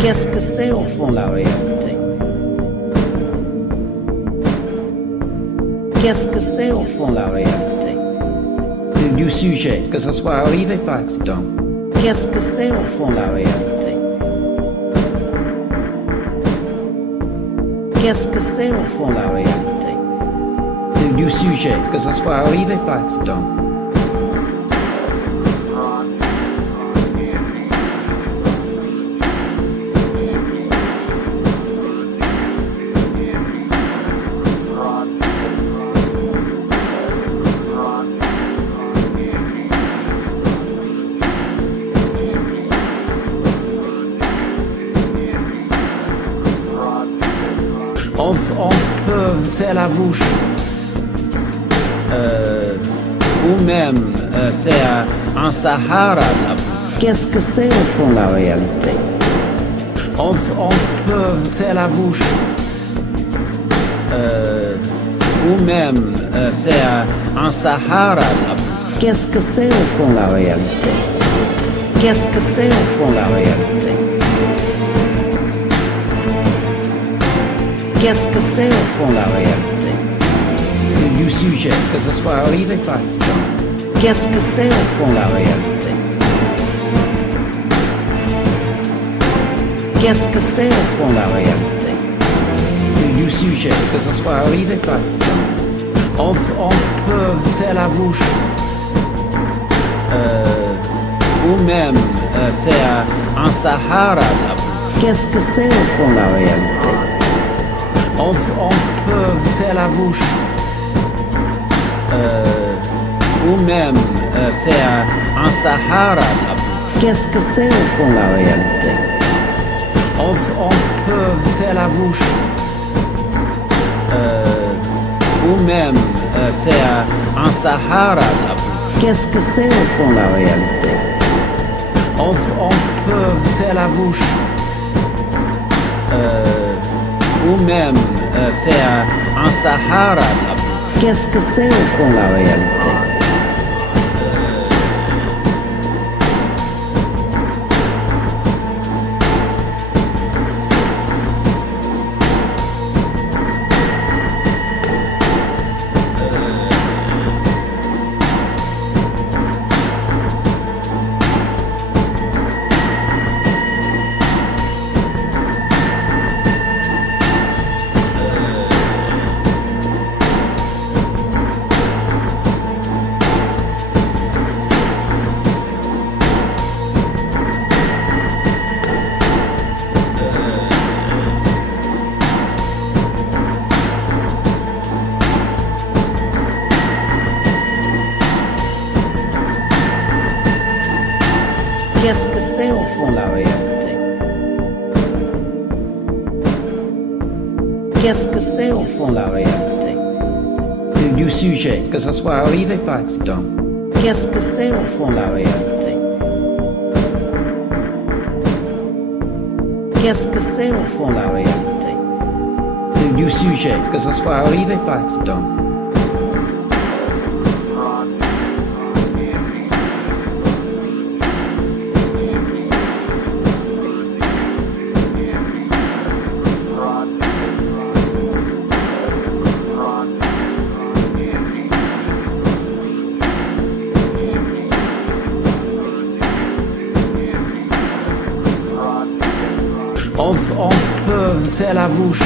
Qu'est-ce que c'est au fond la réalité? Qu'est-ce que c'est au fond la réalité? Du sujet, que ce soit arrivé par accident. Qu'est-ce que c'est au fond la réalité? Qu'est-ce que c'est au fond la réalité? Du sujet, que ce soit arrivé par accident. On peut faire la bouche ou même faire un Sahara la bouche. Qu'est-ce que c'est au fond la réalité? On peut faire la bouche ou même faire un Sahara la bouche. Qu'est-ce que c'est au fond la réalité? Qu'est-ce que c'est au fond la réalité? Qu'est-ce que c'est au fond la réalité? Du sujet, que ce soit arrivé par accident. Qu'est-ce que c'est au fond la réalité? Qu'est-ce que c'est au fond la réalité? Du sujet, que ce soit arrivé par accident. On peut faire la bouche ou même faire un Sahara la bouche. Qu'est-ce que c'est au fond la réalité? On peut faire la bouche ou même faire un Sahara la bouche. Qu'est-ce que c'est au fond la réalité? On peut faire la bouche ou même faire un Sahara la bouche. Qu'est-ce que c'est au fond la réalité? On peut faire la bouche ou même faire un Sahara la bouche. Qu'est-ce que c'est au fond la réalité? Qu'est-ce que c'est au fond la réalité? Qu'est-ce que c'est au fond la réalité? Du sujet, que ce soit arrivé par accident. Qu'est-ce que c'est au fond la réalité? Qu'est-ce que c'est au fond la réalité? Du sujet, que ce soit arrivé par accident. On peut faire la bouche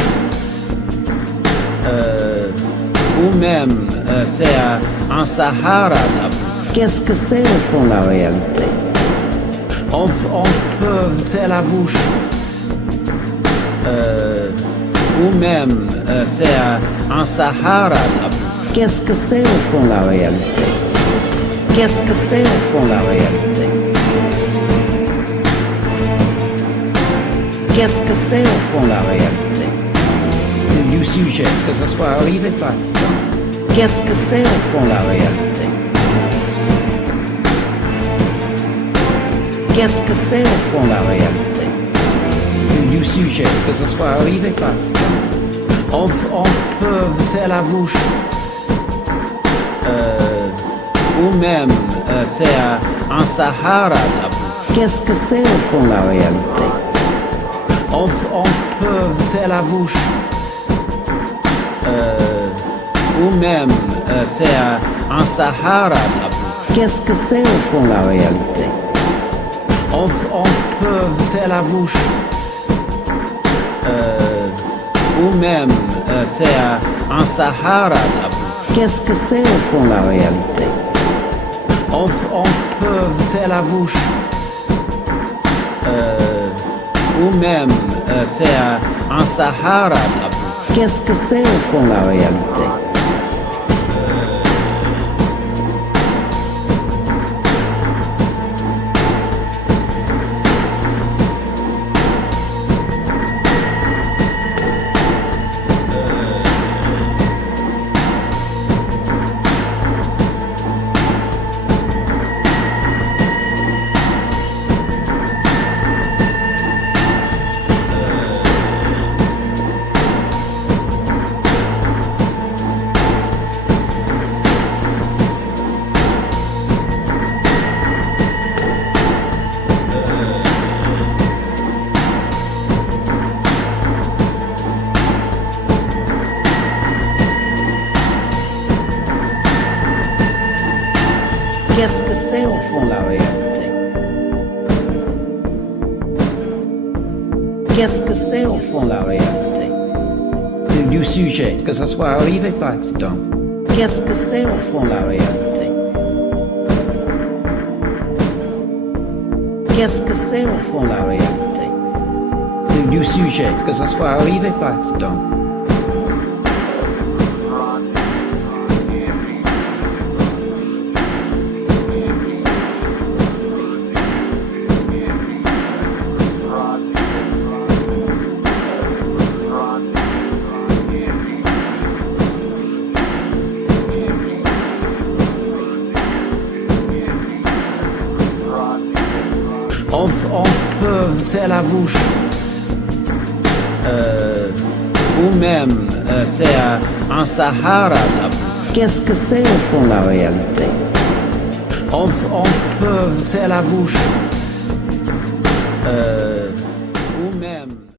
ou même faire un Sahara la bouche. Qu'est-ce que c'est au fond la réalité? On peut faire la bouche ou même faire un Sahara la bouche. Qu'est-ce que c'est au fond la réalité? Qu'est-ce que c'est au fond la réalité? Qu'est-ce que c'est au fond la réalité? Du sujet, que ce soit arrivé par accident. Qu'est-ce que c'est au fond la réalité? Qu'est-ce que c'est au fond la réalité? Du sujet, que ce soit arrivé par accident. On peut faire la bouche, ou même faire un Sahara la bouche. Qu'est-ce que c'est au fond la réalité? On peut faire la bouche, ou même faire un Sahara la bouche. Qu'est-ce que c'est au fond la réalité? On peut faire la bouche, ou même faire un Sahara la bouche. Qu'est-ce que c'est au fond la réalité? On peut faire la bouche, ou même faire un Sahara la bouche. Qu'est-ce que c'est au fond la réalité? Qu'est-ce que c'est au fond la réalité? Qu'est-ce que c'est au fond la réalité? Du sujet, que ce soit arrivé par accident. Qu'est-ce que c'est au fond la réalité? Qu'est-ce que c'est au fond la réalité? Du sujet, que ce soit arrivé par accident. On peut faire la bouche, ou même faire un Sahara la bouche. Qu'est-ce que c'est au fond la réalité? On peut faire la bouche,